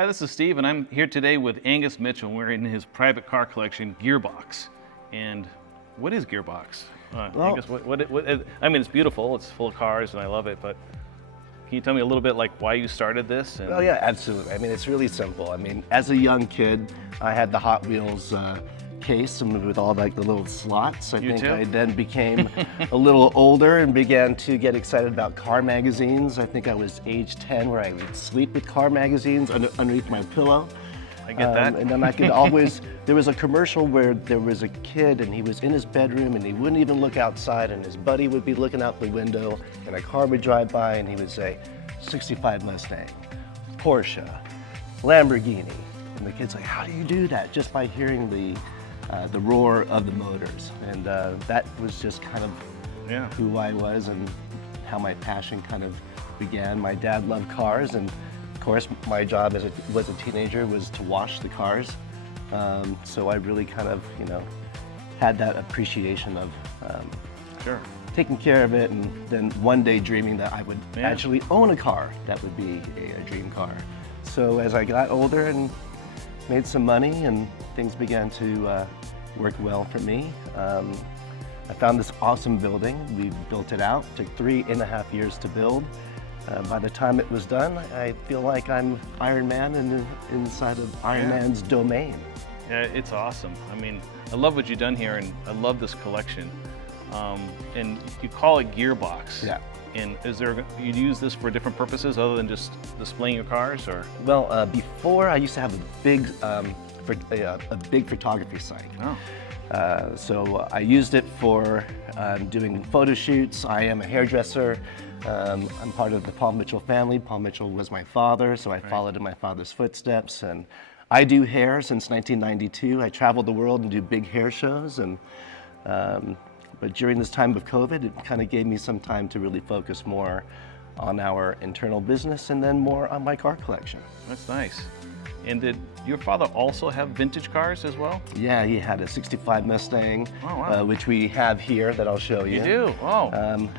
Hi, this is Steve, and I'm here today with Angus Mitchell. We're in his private car collection, Gearbox. And what is Gearbox? Angus, I mean, it's beautiful. It's full of cars, and I love it. But can you tell me a little bit like why you started this? Oh yeah, absolutely. I mean, it's really simple. I mean, as a young kid, I had the Hot Wheels case and with all like the little slots. I think I then became a little older and began to get excited about car magazines. I think I was age 10 where I would sleep with car magazines underneath my pillow. I get that. And then I could always, there was a commercial where there was a kid and he was in his bedroom and he wouldn't even look outside and his buddy would be looking out the window and a car would drive by and he would say, 65 Mustang, Porsche, Lamborghini. And the kid's like, how do you do that? Just by hearing the roar of the motors. And that was just kind of who I was and how my passion kind of began. My dad loved cars, and of course my job as a teenager was to wash the cars. So I really kind of, had that appreciation of taking care of it, and then one day dreaming that I would actually own a car that would be a dream car. So as I got older and made some money and things began to work well for me, I found this awesome building. We built it out. It took 3.5 years to build. By the time it was done, I feel like I'm Iron Man inside of Iron Man's domain. Yeah, it's awesome. I mean, I love what you've done here, and I love this collection. And you call it Gearbox. Yeah. And you use this for different purposes other than just displaying your cars, or? Well, before I used to have a big photography site. Oh. So I used it for doing photo shoots. I am a hairdresser. I'm part of the Paul Mitchell family. Paul Mitchell was my father, so I followed in my father's footsteps. And I do hair since 1992. I traveled the world and do big hair shows. And but during this time of COVID, it kind of gave me some time to really focus more on our internal business and then more on my car collection. That's nice. And did your father also have vintage cars as well? Yeah, he had a 65 Mustang, which we have here that I'll show you. You do? Oh.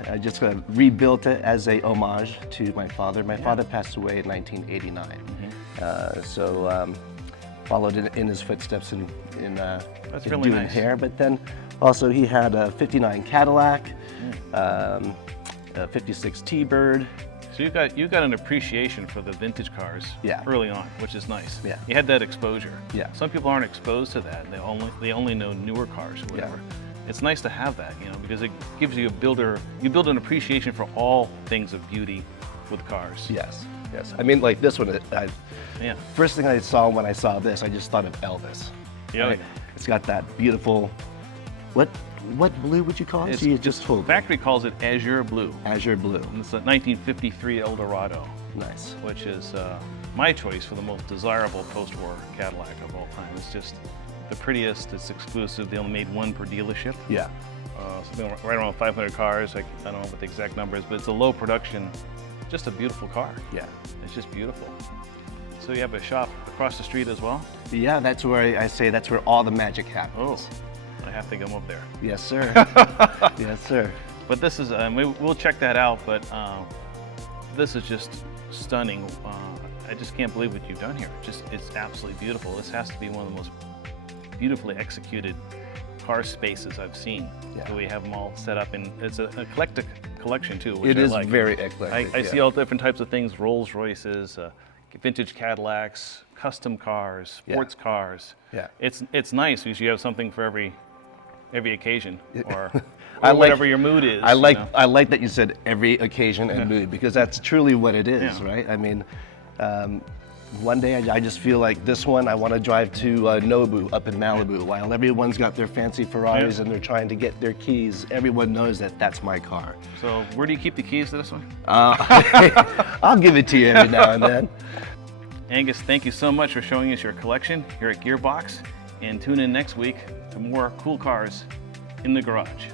I just rebuilt it as a homage to my father. My father passed away in 1989. So followed in his footsteps in doing hair. But then also he had a 59 Cadillac, a 56 T-Bird. So you got an appreciation for the vintage cars early on, which is nice. Yeah. You had that exposure. Yeah. Some people aren't exposed to that. They only know newer cars or whatever. Yeah. It's nice to have that, because it gives you you build an appreciation for all things of beauty with cars. Yes. Yes. I mean, like this one, first thing I saw when I saw this, I just thought of Elvis. Yeah. Right? It's got that beautiful, what blue would you call it? The factory calls it Azure Blue. Azure Blue. And it's a 1953 Eldorado. Nice. Which is my choice for the most desirable post-war Cadillac of all time. It's just the prettiest, it's exclusive. They only made one per dealership. Yeah. Something right around 500 cars. I don't know what the exact number is, but it's a low production, just a beautiful car. Yeah. It's just beautiful. So you have a shop across the street as well? Yeah, that's where I say that's where all the magic happens. Oh. I have to come up there. Yes, sir. Yes, sir. But this is, we'll check that out, but this is just stunning. I just can't believe what you've done here. It's absolutely beautiful. This has to be one of the most beautifully executed car spaces I've seen. Yeah. So we have them all set up, and it's an eclectic collection too, which I I like. It is very eclectic. I see all different types of things, Rolls Royces, vintage Cadillacs, custom cars, sports cars. Yeah. It's nice because you have something for every occasion, or whatever your mood is. I like that you said every occasion and mood, because that's truly what it is, right? I mean, one day I just feel like this one, I want to drive to Nobu up in Malibu, while everyone's got their fancy Ferraris and they're trying to get their keys. Everyone knows that that's my car. So where do you keep the keys to this one? I'll give it to you every now and then. Angus, thank you so much for showing us your collection here at Gearbox, and tune in next week for more cool cars in the garage.